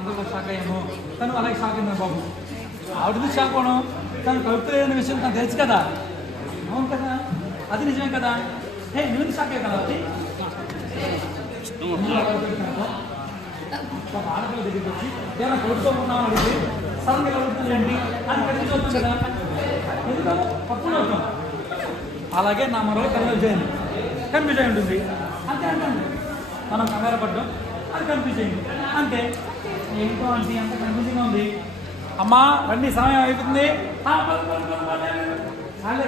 అందరూ షాక్ అయ్యాము. తను అలాగే షాక్ అయింది బాబు. ఆవిడది షాక్ అవడం, తను కవిత లేని విషయం తను తెలుసు కదా. అవును కదా, అది నిజమే కదా. నువ్వు షాక్ అయ్యా కదా. అది ఆడపిల్ల దగ్గరికి వచ్చి ఏమైనా కవితతో ఉన్నామని అడిగి సడన్గా కలుగుతుందండి అని కనిపించి అవుతుంది కదా. ఎందుకు తప్పుడు అవుతాం. అలాగే నా మరో కన్ఫ్యూజ్ అయి ఉంటుంది అంతే. అంటండి మనం కంగారు పడ్డాం, అది కన్ఫ్యూజ్ అయింది అంతే. ఏంటో అంటే అంత కన్ఫ్యూజింగ్గా ఉంది. అమ్మా రండి, సమయం అయిపోతుంది.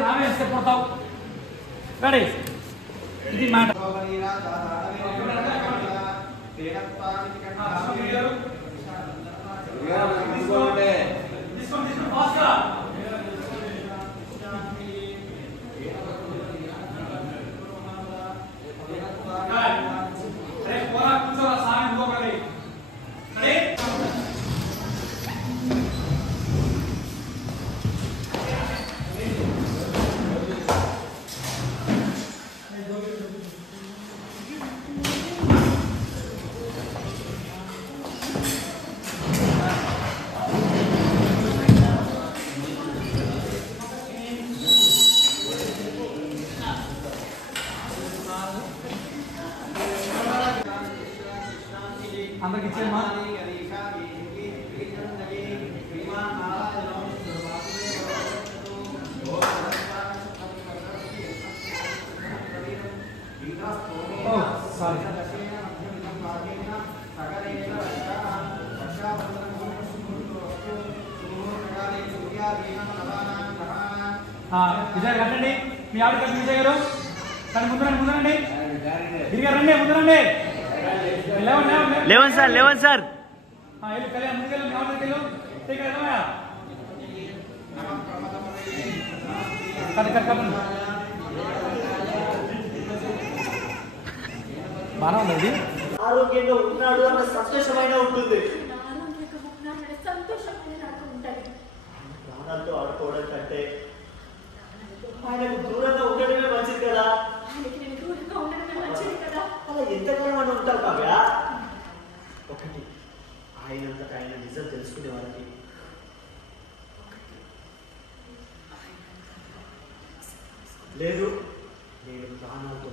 రామే వేస్తే పోతావు. రెడీ, ఇది మాట. అందరికి ఇచ్చేమ్మా. విజయ్ కట్టండి, మీ ఆవిడ కట్టి విజయ్ గారు. కానీ ముందురండి తిరిగి రండి, ముందురండి. లేవన్ సార్, లేవన్ సార్. బాగా ఉంది. ఆరోగ్యంగా ఉన్నాడు అన్న సంతోషమైన ఉంటుంది. ప్రాణాలతో ఆడుకోవడం కంటే ఆయనకు దూరంగా ఉండడమే మంచిది కదా. అలా ఎంతకాలం అని ఉంటాం కావ్య. ఒకటి, ఆయనంతటా ఆయన నిజం తెలుసుకునే వాళ్ళకి లేదు, నేను ప్రాణాలతో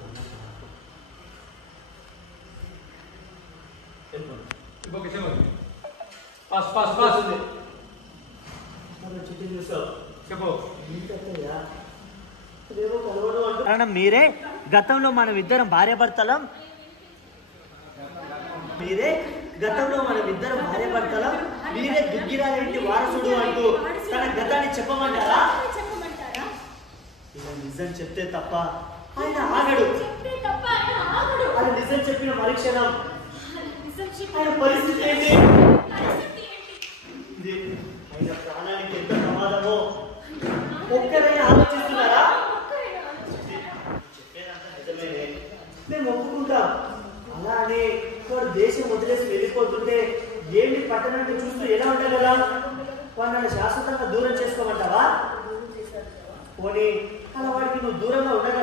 కారణం మీరే. గతంలో మనం ఇద్దరం భార్యాభర్తలం. మీరే దుగ్గిరాలేంటి వారసుడు అంటూ తన గతాన్ని చెప్పమంటారా? ఇలా నిజం చెప్తే తప్ప ఆయన ఆగడు. అది నిజం చెప్పిన మరుక్షణం ఆయన పరిస్థితి ఏంటి? ఆయన ప్రాణానికి ఎంత ప్రమాదమో ఒక్కరైనా ఆలోచిస్తున్నారా? చెప్పేదంతా నిజమేనే, మేము ఒప్పుకుంటాం. అలా అని వాడు దేశం వదిలేసి వెళ్ళిపోతుంటే ఏమి పట్టణాన్ని చూస్తూ ఎలా ఉండగలా? వాడిని శాశ్వతంగా దూరం చేసుకోమంటావా? పోనీ అలా వాడికి నువ్వు దూరంగా ఉండగలవా?